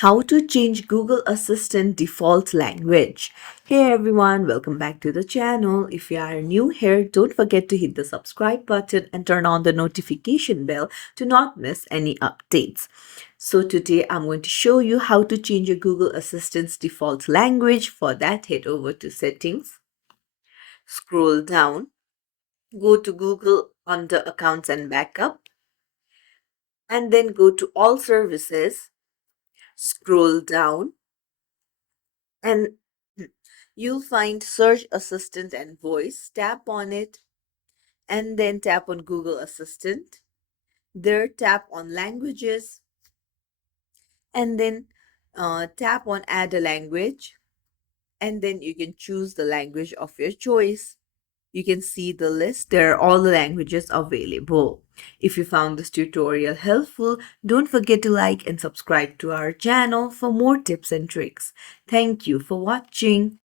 How to change Google Assistant default language. Hey everyone, welcome back to the channel. If you are new here, don't forget to hit the subscribe button and turn on the notification bell to not miss any updates. So today I'm going to show you how to change your Google Assistant's default language. For that, head over to settings, scroll down, go to Google under accounts and backup, and then go to all services, scroll down, and you'll find Search Assistant and Voice. Tap on it and then tap on Google Assistant. There, tap on Languages and then tap on Add a Language. And then you can choose the language of your choice. You can see the list. There are all the languages available. If you found this tutorial helpful, don't forget to like and subscribe to our channel for more tips and tricks. Thank you for watching.